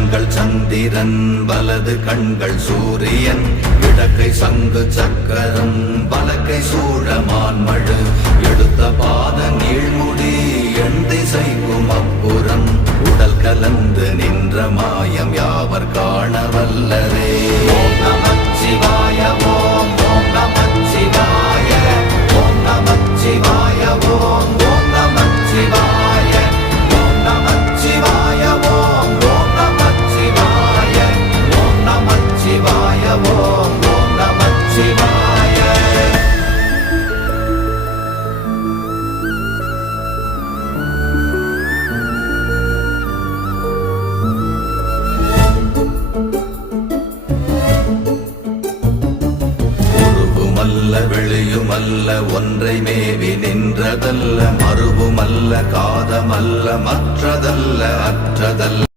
கண்கள் சந்திரன் வலது கண்கள் சூரியன் இடக்கை சங்கு சக்கரம் வலக்கை சூழமான்மழு எடுத்த பாத நீழ்முடி எண் திசைக்கும் அப்புறம் உடல் கலந்து நின்ற மாயம் யாவர் காண வல்லரே. ஓம் நமச்சிவாய ஓம் ஓம் நமச்சிவாய ஓம் நமச்சிவாய ஓம் ஓம் நமச்சிவாய ஓம் நமச்சிவாய ஓம் ஓம் நமச்சிவாய ஓம் நமச்சிவாய ஓம் ஓம் நமச்சிவாய. வெளியுமல்ல ஒன்றை மேவி நின்றதல்ல மறுவுமல்ல காதமல்ல மற்றதல்ல அற்றதல்ல